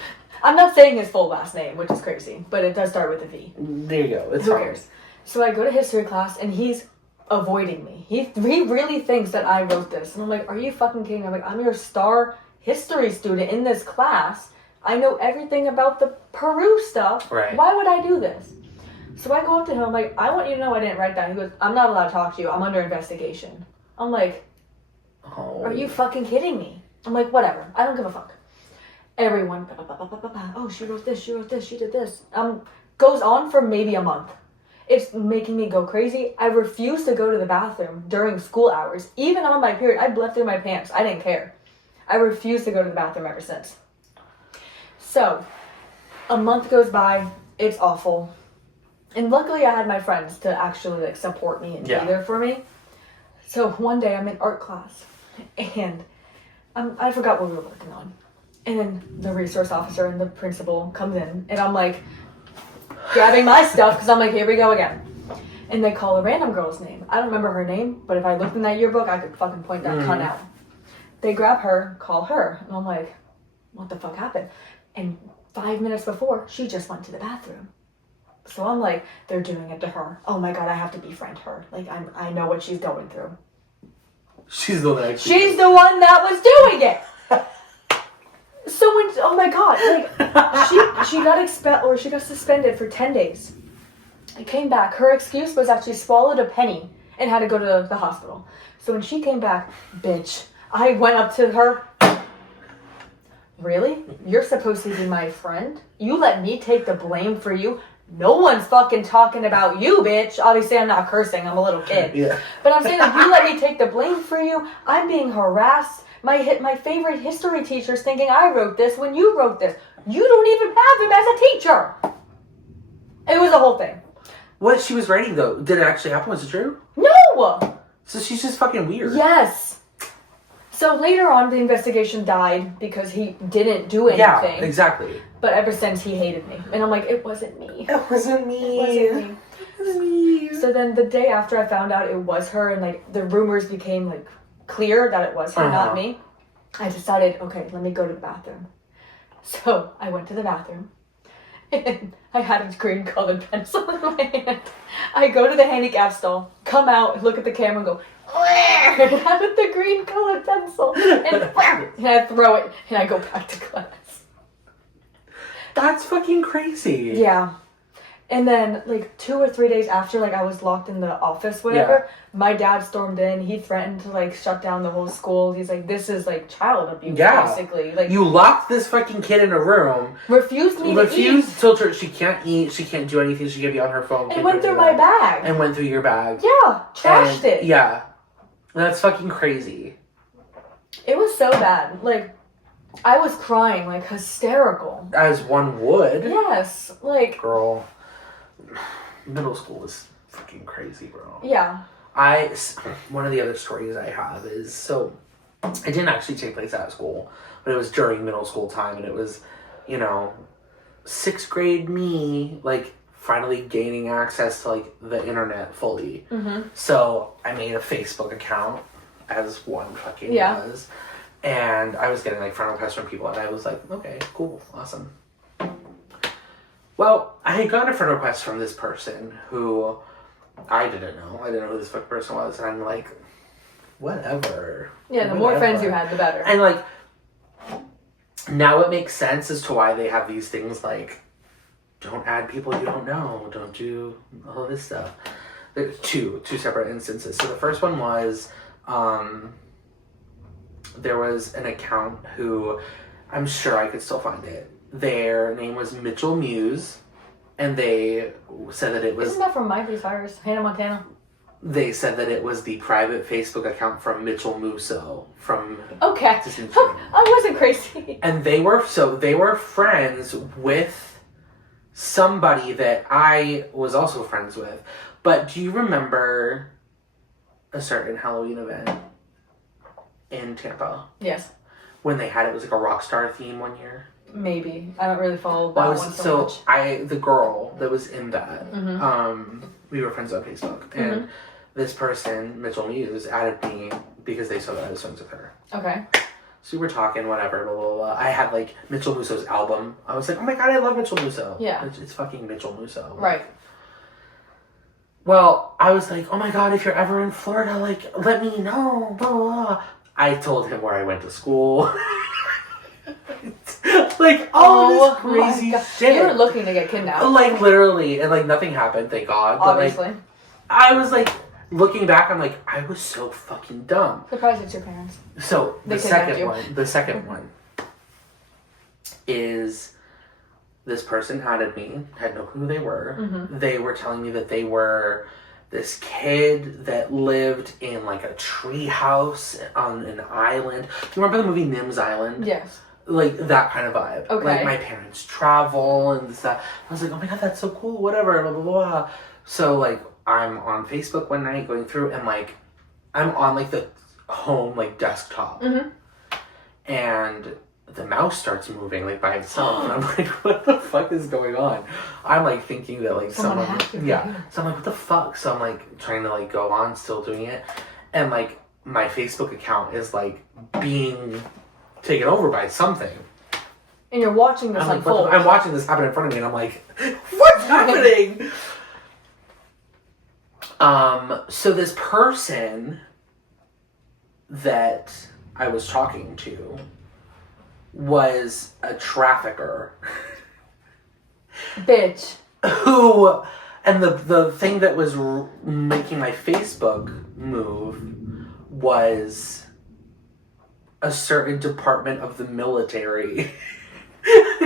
I'm not saying his full last name, which is crazy, but it does start with a V. There you go. It's Who fine. cares? So I go to history class and he's avoiding me. He really thinks that I wrote this. And I'm like, are you fucking kidding me? I'm like, I'm your star history student in this class. I know everything about the Peru stuff. Right. Why would I do this? So I go up to him, I'm like, I want you to know I didn't write that. He goes, I'm not allowed to talk to you. I'm under investigation. I'm like, Oh. are you fucking kidding me? I'm like, whatever. I don't give a fuck. Everyone, oh, she wrote this, she did this. Goes on for maybe a month. It's making me go crazy. I refuse to go to the bathroom during school hours. Even on my period, I bled through my pants. I didn't care. I refuse to go to the bathroom ever since. So, a month goes by. It's awful. And luckily I had my friends to actually like support me and be there for me. So one day I'm in art class and I forgot what we were working on. And then the resource officer and the principal comes in and I'm like grabbing my stuff because I'm like, here we go again. And they call a random girl's name. I don't remember her name, but if I looked in that yearbook, I could fucking point that cunt out. They grab her, call her, and I'm like, what the fuck happened? And 5 minutes before, she just went to the bathroom. So I'm like, they're doing it to her. Oh my god, I have to befriend her. Like, I know what she's going through. She's the one that actually. She's the one that was doing it! So when, oh my god, like, she got expelled, or she got suspended for 10 days. I came back. Her excuse was that she swallowed a penny and had to go to the hospital. So when she came back, bitch, I went up to her. Really? You're supposed to be my friend? You let me take the blame for you? No one's fucking talking about you, bitch. Obviously, I'm not cursing. I'm a little kid. Yeah. But I'm saying, if you let me take the blame for you, I'm being harassed. My favorite history teacher's thinking I wrote this when you wrote this. You don't even have him as a teacher. It was a whole thing. What she was writing though, did it actually happen? Was it true? No! So she's just fucking weird. Yes. So later on, the investigation died because he didn't do anything. Yeah, exactly. But ever since, he hated me. And I'm like, it wasn't me. It wasn't me. It wasn't me. It was me. So then the day after I found out it was her and like the rumors became like clear that it was her, not me, I decided, okay, let me go to the bathroom. So I went to the bathroom And I had a green colored pencil in my hand. I go to the handicap stall, come out, look at the camera, and go, where? And have the green colored pencil, and I throw it, and I go back to class. That's fucking crazy. Yeah. And then, like, 2 or 3 days after, like, I was locked in the office, whatever, my dad stormed in. He threatened to, like, shut down the whole school. He's like, this is, like, child abuse, basically. Like, you locked this fucking kid in a room. Refused me to eat. Told her she can't eat, she can't do anything, she can't be on her phone. And went through my bag. And went through your bag. Yeah, trashed it. Yeah. That's fucking crazy. It was so bad. Like, I was crying, like, hysterical. As one would. Yes, like... Girl, middle school is fucking crazy, bro. Yeah. One of the other stories I have is, so, it didn't actually take place at school, but it was during middle school time, and it was, 6th grade me, like, finally gaining access to, like, the internet fully. Mm-hmm. So, I made a Facebook account, as one fucking does, and I was getting, like, friend requests from people, and I was like, okay, cool, awesome. Well, I had gotten a friend request from this person who I didn't know. I didn't know who this fucking person was, and I'm like, whatever. Yeah, the more friends you had, the better. And, like, now it makes sense as to why they have these things, like, don't add people you don't know, don't do all this stuff. There's two separate instances. So the first one was, there was an account who, I'm sure I could still find it. Their name was Mitchell Muse, and they said that it was... Isn't that from Miley Cyrus, Hannah Montana? They said that it was the private Facebook account from Mitchell Musso from... Okay. I wasn't crazy. And they were friends with somebody that I was also friends with. But do you remember a certain Halloween event in Tampa? Yes. When they had, it was like a rock star theme one year? Maybe. I don't really follow that one so much. The girl that was in that, we were friends on Facebook. And this person, Mitchell Muse, added me because they saw that I was friends with her. Okay. So we were talking, whatever, blah, blah, blah. I had, like, Mitchell Musso's album. I was like, oh my god, I love Mitchell Musso. Yeah. It's fucking Mitchell Musso. Right. Well, I was like, oh my god, if you're ever in Florida, like, let me know, blah, blah. I told him where I went to school. Like, all this crazy shit. You were looking to get kidnapped. Like, literally. And, like, nothing happened, thank God. But, obviously. Like, I was, like, looking back, I'm like, I was so fucking dumb. Surprised it's your parents. So, the second one is this person added me, had no clue who they were. Mm-hmm. They were telling me that they were this kid that lived in, like, a tree house on an island. Do you remember the movie Nim's Island? Yes. Like, that kind of vibe. Okay. Like, my parents travel and this, that. I was like, oh my god, that's so cool, whatever, blah, blah, blah. So, like, I'm on Facebook one night going through, and, like, I'm on, like, the home, like, desktop. Mm-hmm. And the mouse starts moving, like, by itself. And I'm like, what the fuck is going on? I'm, like, thinking that, like, someone yeah. So I'm like, what the fuck? So I'm, like, trying to, like, go on, still doing it. And, like, my Facebook account is, like, being taken over by something. And you're watching this unfold. I'm watching this happen in front of me, and I'm like, what's happening? So this person that I was talking to was a trafficker. Bitch. Who, and the thing that was making my Facebook move was a certain department of the military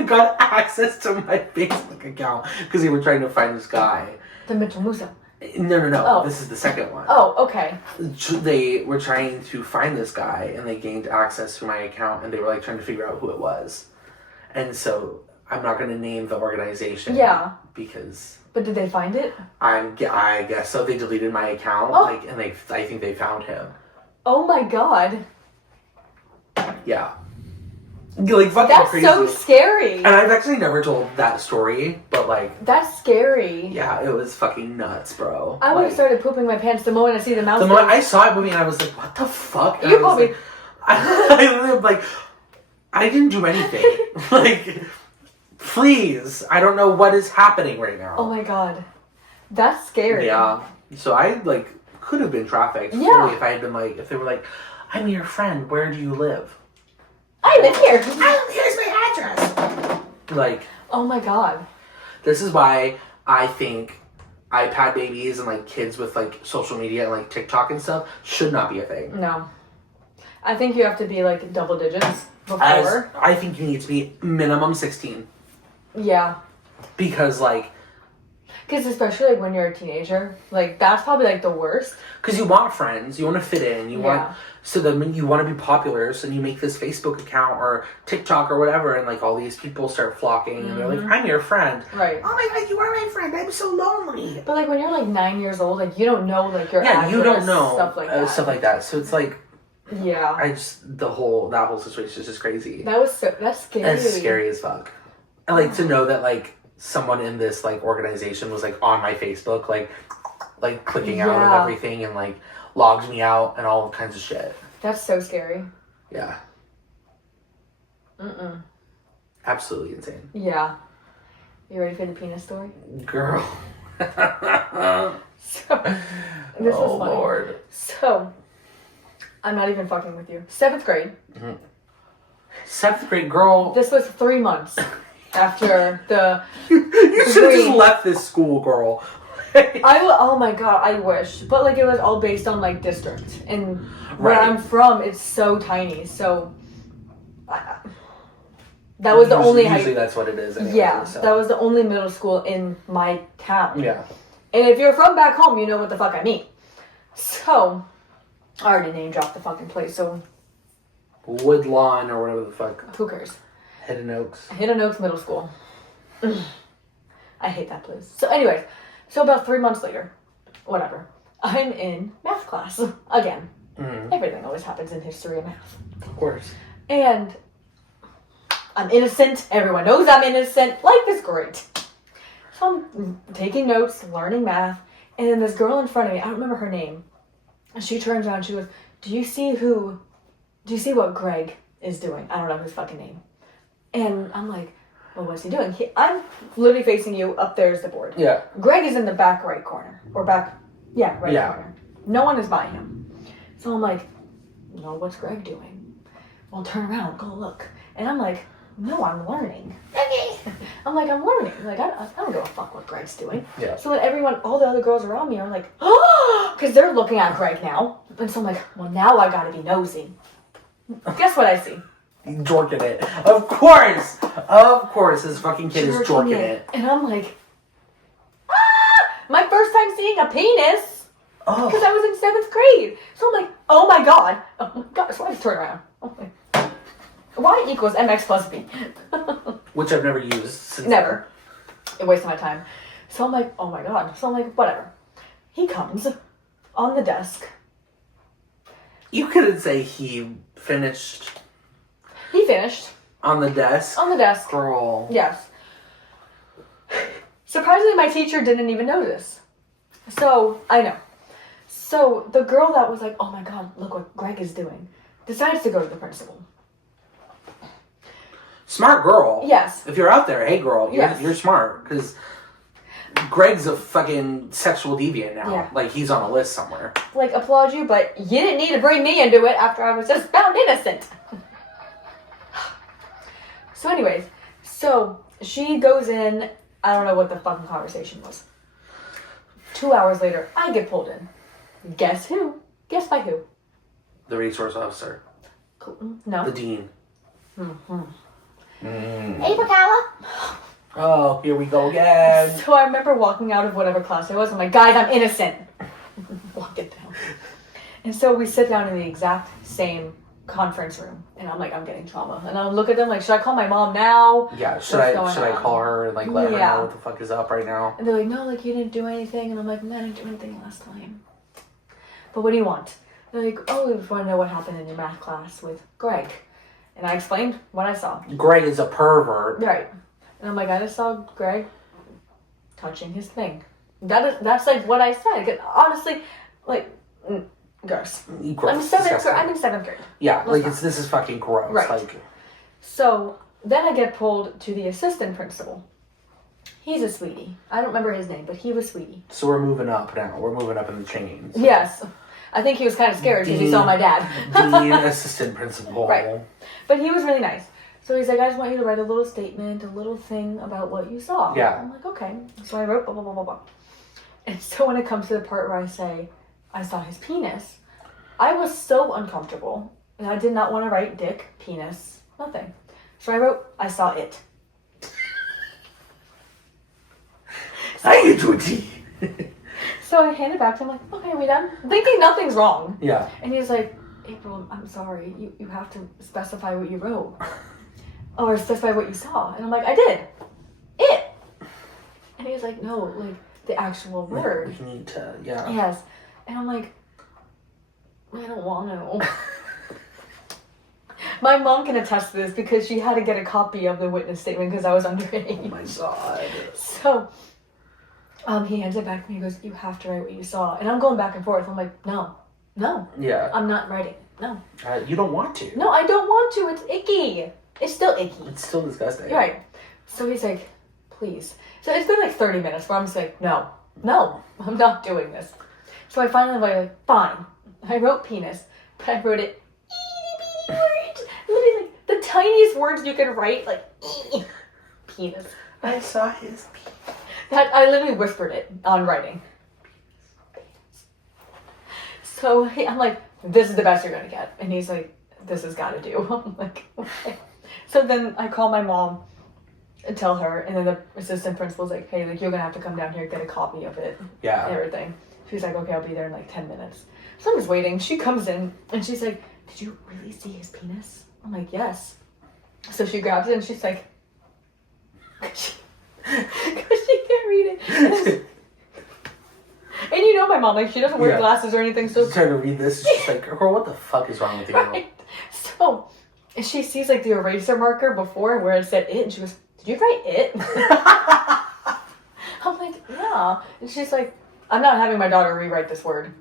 got access to my Facebook account because they were trying to find this guy. The Mitchell Musso. No. Oh. This is the second one. Oh, okay. They were trying to find this guy, and they gained access to my account, and they were, like, trying to figure out who it was. And so, I'm not going to name the organization. Yeah. Because... But did they find it? I guess so. They deleted my account, and I think they found him. Oh my god. Yeah. Like, fucking that's crazy. So scary. And I've actually never told that story, but, like... That's scary. Yeah, it was fucking nuts, bro. I would have started pooping my pants the moment I see the mouse. The moment I saw it moving, I was like, what the fuck? And you probably... I didn't do anything. Like, Please. I don't know what is happening right now. Oh my god. That's scary. Yeah. So I, like, could have been trafficked. Yeah. Fully if I had been, like, if they were like, I'm your friend, where do you live? I live here. Here's my address. Like, Oh my god. this is why I think iPad babies and, like, kids with, like, social media and, like, TikTok and stuff should not be a thing. No. I think you have to be like double digits before. I think you need to be minimum 16. Yeah. Because, like, Because especially like when you're a teenager, like that's probably like the worst. because you want friends, you want to fit in, you Yeah. want, so then when you want to be popular, so you make this Facebook account or TikTok or whatever, and like all these people start flocking, and they're like, I'm your friend. Right. Oh my god, you are my friend, I'm so lonely. But like when you're like 9 years old, like you don't know like your Yeah, address, you don't know stuff like that. stuff like that. So it's like, Yeah. that whole situation is just crazy. That's scary. That's scary as fuck. And like to know that like someone in this like organization was like on my Facebook, like clicking out and Yeah. everything, and like logged me out and all kinds of shit. That's so scary. Yeah, Mm-mm. absolutely insane. Yeah. You ready for the penis story? Girl. So, this oh was funny. Lord. So, I'm not even fucking with you. 7th grade. 7th grade girl. This was 3 months after the. You should have just Three. left this school, girl. Oh my god, I wish. But like it was all based on like district. And where Right. I'm from, it's so tiny. So. That was the only Usually high. that's what it is. Anyway, Yeah, so. that was the only middle school in my town. Yeah. And if you're from back home, you know what the fuck I mean. So, I already name dropped the fucking place, so Woodlawn or whatever the fuck. who cares? Hidden Oaks. Hidden Oaks Middle School. I hate that place. So anyways, so about 3 months later, whatever, I'm in math class again. Mm-hmm. Everything always happens in history and math. Of course. And I'm innocent. Everyone knows I'm innocent. Life is great. So I'm taking notes, learning math, and then this girl in front of me, I don't remember her name, and she turns around and she goes, do you see what Greg is doing? I don't know his fucking name. And I'm like, well, what's he doing? I'm literally facing you. Up there's the board. Yeah. Greg is in the back right corner. Or back, right Yeah. corner. No one is by him. So I'm like, no, what's Greg doing? Well, turn around, go look. And I'm like, no, I'm learning. I'm like, I'm learning. Like, I don't give a fuck what Greg's doing. Yeah. So then all the other girls around me are like, oh, because they're looking at Greg now. And so I'm like, well, now I gotta be nosy. Guess what I see? Jorking it. Of course! Of course, this fucking kid is jorking it. And I'm like, my first time seeing a penis. Because Oh. I was in 7th grade. So I'm like, oh my god. Oh my god. So I just turn around. Oh my. Y equals mx plus b. Which I've never used since Never. It wasted my time. So I'm like, oh my god. So I'm like, whatever. He comes on the desk. then. You couldn't say he finished He finished on the desk. on the desk. Girl. Yes. Surprisingly, my teacher didn't even notice. So, I know. So, the girl that was like, oh my god, look what Greg is doing, decides to go to the principal. Smart girl. Yes. If you're out there, hey girl, Yes. you're smart. Because Greg's a fucking sexual deviant now. Yeah. Like, he's on a list somewhere. Like, applaud you, but you didn't need to bring me into it after I was just found innocent. So anyways, so she goes in, I don't know what the fucking conversation was. 2 hours later, I get pulled in. Guess who? Guess by who? The resource officer. No. The dean. April Calla. Oh, here we go again. So I remember walking out of whatever class it was. I'm like, guys, I'm innocent. Walk it down. And so we sit down in the exact same conference room. And I'm like, I'm getting trauma. And I'll look at them like, should I call my mom now? Yeah, should What's I going on? call her and like let her Yeah. know what the fuck is up right now? And they're like, no, like you didn't do anything. And I'm like, no, I didn't do anything last time. But what do you want? They're like, oh, we just want to know what happened in your math class with Greg. And I explained what I saw. Greg is a pervert. Right. And I'm like, I just saw Greg touching his thing. That's like what I said. 'Cause honestly, like, gross. Gross, I'm disgusting. in 7th grade. Yeah, Let's like this is fucking gross. Right. Like, So then I get pulled to the assistant principal. He's a sweetie. I don't remember his name, but he was sweetie. So we're moving up now. We're moving up in the chains. Yes. I think he was kind of scared because he saw my dad. Dean, assistant principal. Right. But he was really nice. So he's like, I just want you to write a little statement, a little thing about what you saw. Yeah. I'm like, okay. So I wrote blah, blah, blah, blah, blah. And so when it comes to the part where I say, I saw his penis, I was so uncomfortable. And I did not want to write dick, penis, nothing. So I wrote, I saw it. I get to a T. So I hand it back to him, like, okay, are we done? Thinking nothing's wrong. Yeah. And he's like, April, I'm sorry. You have to specify what you wrote. Or specify what you saw. And I'm like, I did. It. And he's like, no, like, the actual word. You need to, yeah. Yes. And I'm like, I don't want to. My mom can attest to this because she had to get a copy of the witness statement because I was underage. Oh my God. So, he hands it back to me. He goes, you have to write what you saw. And I'm going back and forth. I'm like, no. Yeah. I'm not writing. No. You don't want to. No, I don't want to. It's icky. It's still icky. It's still disgusting. Right. So he's like, please. So it's been like 30 minutes where I'm just like, no, I'm not doing this. So I finally like, fine. I wrote penis, but I wrote it itty bitty words. Literally like the tiniest words you can write, like penis. I saw his penis. That I literally whispered it on writing. So I'm like, this is the best you're gonna get. And he's like, this has gotta do. I'm like, okay. So then I call my mom and tell her, and then the assistant principal's like, hey, like, you're gonna have to come down here, get a copy of it. Yeah. And everything. She's like, okay, I'll be there in like 10 minutes. So I'm just waiting. She comes in and she's like, did you really see his penis? I'm like, yes. So she grabs it and she's like, because she can't read it. And you know my mom, like, she doesn't wear glasses or anything, so... She's trying to read this, she's like, girl, what the fuck is wrong with you? Right. So, and she sees, like, the eraser marker before where it said it, and she goes, did you write it? I'm like, yeah. And she's like, I'm not having my daughter rewrite this word.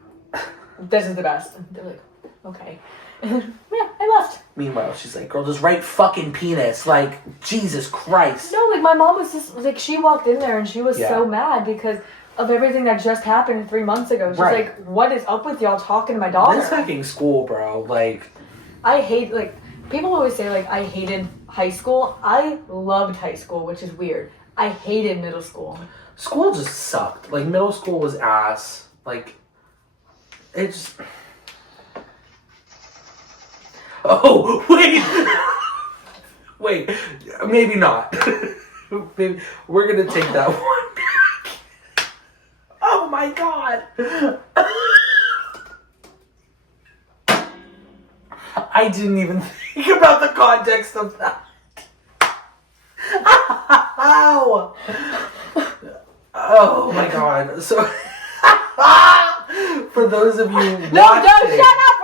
This is the best. And they're like, okay. And yeah, I left. Meanwhile, she's like, girl, just write fucking penis. Like, Jesus Christ. No, like, my mom was just, like, she walked in there and she was so mad because of everything that just happened 3 months ago. She's like, what is up with y'all talking to my daughter? This fucking school, bro. Like, I hate, like, people always say, like, I hated high school. I loved high school, which is weird. I hated middle school. School just sucked. Like, middle school was ass. Like, it just... Oh, wait! Wait, maybe not. Maybe we're gonna take that one back. Oh my God! I didn't even think about the context of that. Ow! Oh my God! So, for those of you watching, No, don't shut up!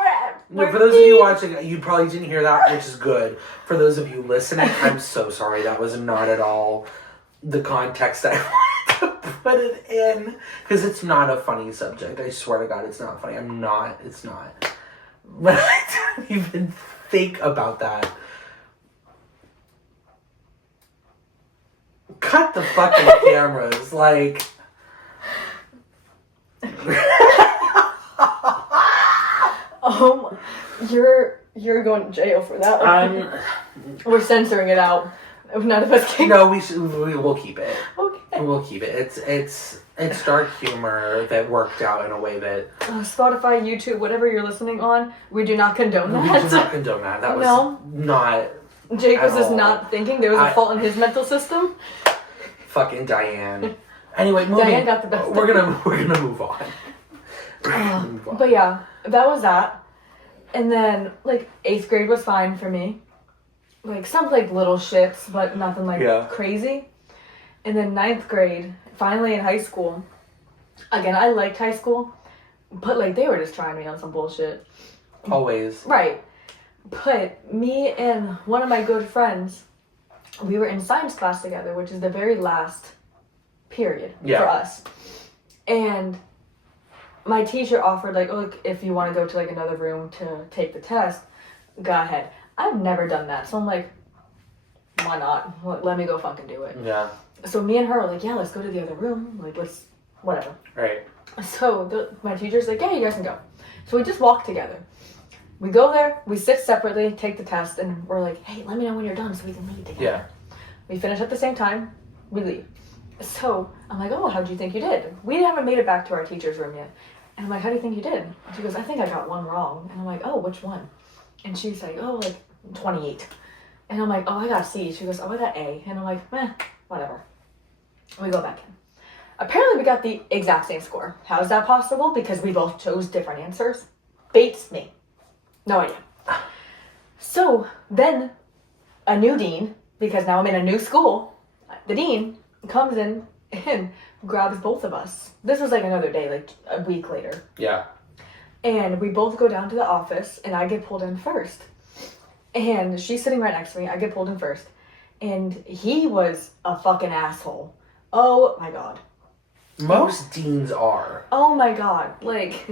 for those of you watching, you probably didn't hear that, which is good. For those of you listening, I'm so sorry. That was not at all the context I wanted to put it in. Because it's not a funny subject. I swear to God, it's not funny. It's not. But I didn't even think about that. Cut the fucking cameras. Like... You're going to jail for that one. We're censoring it out. None of us can. No, we'll keep it. Okay. We'll keep it. It's dark humor that worked out in a way that Spotify, YouTube, whatever you're listening on, we do not condone that. We do not condone that. That was not. Jake was just not thinking there was a fault in his mental system. Fucking Diane. Anyway, Diane got the best. We're gonna move on. But yeah, that was that. And then, like, 8th grade was fine for me. Like, some, like, little shits, but nothing, like, crazy. And then 9th grade, finally in high school. Again, I liked high school. But, like, they were just trying me on some bullshit. Always. Right. But me and one of my good friends, we were in science class together, which is the very last period for us. And... my teacher offered, like, oh, look, if you want to go to, like, another room to take the test, go ahead. I've never done that. So I'm like, why not? Let me go fucking do it. Yeah. So me and her are like, yeah, let's go to the other room. Like, let's, whatever. Right. So my teacher's like, yeah, you guys can go. So we just walk together. We go there, we sit separately, take the test, and we're like, hey, let me know when you're done so we can leave together. Yeah. We finish at the same time, we leave. So I'm like, oh, how'd you think you did? We haven't made it back to our teacher's room yet. And I'm like, how do you think you did? And she goes, I think I got one wrong. And I'm like, oh, which one? And she's like, oh, like 28. And I'm like, oh, I got a C. She goes, oh, I got A. And I'm like, whatever. We go back in. Apparently we got the exact same score. How is that possible? Because we both chose different answers. Bates me. No idea. So then a new dean, because now I'm in a new school, the dean comes in and grabs both of us. This was like another day, like a week later. Yeah. And we both go down to the office and I get pulled in first. And she's sitting right next to me. I get pulled in first. And he was a fucking asshole. Oh my God. Most deans are. Oh my God. Like,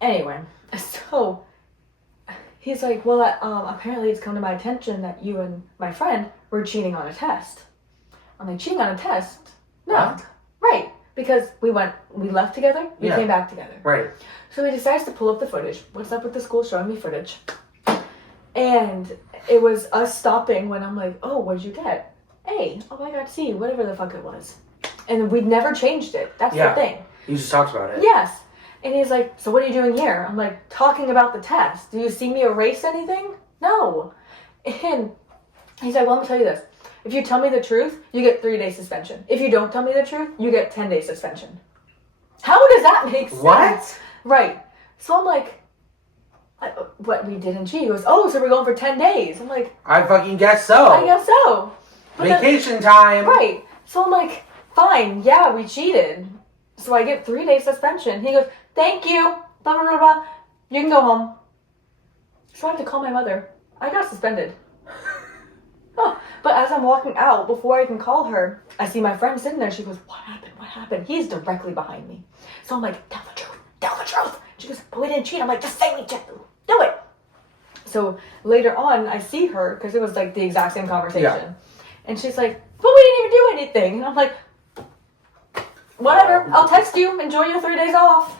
Anyway, so he's like, well, apparently it's come to my attention that you and my friend were cheating on a test. I'm like, cheating on a test? No. What? Right. Because we left together, we came back together. Right. So he decides to pull up the footage. What's up with the school showing me footage? And it was us stopping when I'm like, oh, what did you get? A. Oh, I got C, whatever the fuck it was. And we'd never changed it. That's the thing. You just talked about it. Yes. And he's like, so what are you doing here? I'm like, talking about the test. Do you see me erase anything? No. And he's like, well, let me tell you this. If you tell me the truth, you get 3-day suspension. If you don't tell me the truth, you get 10-day suspension. How does that make sense? What? Right. So I'm like, what, we didn't cheat? He goes, oh, so we're going for 10 days. I'm like, I fucking guess so. I guess so. But Vacation time. Right. So I'm like, fine, yeah, we cheated. So I get 3-day suspension. He goes, thank you, blah, blah, blah, blah. You can go home. So I have to call my mother. I got suspended. Oh, but as I'm walking out, before I can call her, I see my friend sitting there. She goes, what happened? What happened? He's directly behind me. So I'm like, tell the truth. Tell the truth. She goes, but we didn't cheat. I'm like, just say we did. Do it. So later on, I see her, because it was like the exact same conversation. Yeah. And she's like, but we didn't even do anything. And I'm like, whatever. I'll text you. Enjoy your 3 days off.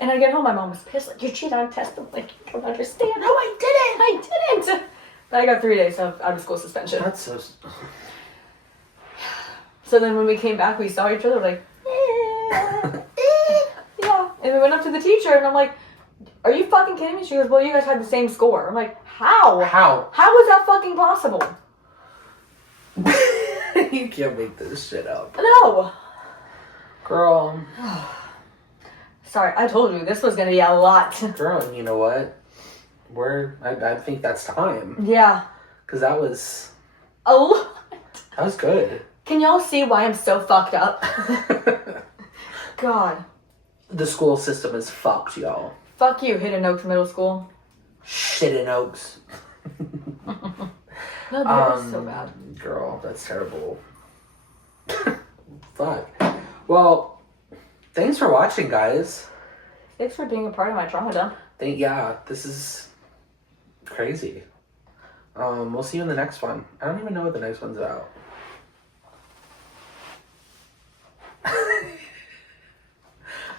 And I get home, my mom was pissed. Like, you cheated on a test. I'm like, you don't understand. No, I didn't. But I got 3 days of out of school suspension. That's so... So then when we came back, we saw each other like, yeah. And we went up to the teacher, and I'm like, are you fucking kidding me? She goes, well, you guys had the same score. I'm like, how? How is that fucking possible? You can't make this shit up. No. Girl. Sorry, I told you, this was going to be a lot. Girl, and you know what? I think that's time. Yeah. Because that was... a lot. That was good. Can y'all see why I'm so fucked up? God. The school system is fucked, y'all. Fuck you, Hidden Oaks Middle School. Shit in Oaks. No, that was so bad. Girl, that's terrible. Fuck. Well, thanks for watching, guys. Thanks for being a part of my trauma dump. Yeah, this is crazy. We'll see you in the next one. I don't even know what the next one's about.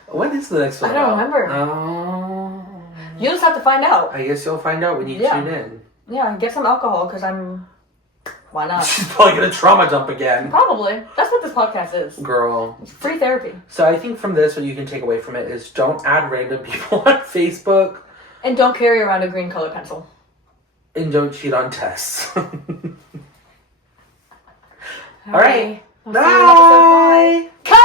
What is the next one I don't about? remember. You just have to find out. I guess you'll find out when you tune in. Yeah, get some alcohol, because why not? She's probably gonna trauma dump again. Probably. That's what this podcast is. Girl. It's free therapy. So I think from this, what you can take away from it is don't add random people on Facebook. And don't carry around a green colored pencil. And don't cheat on tests. All right. right. Bye. Cut!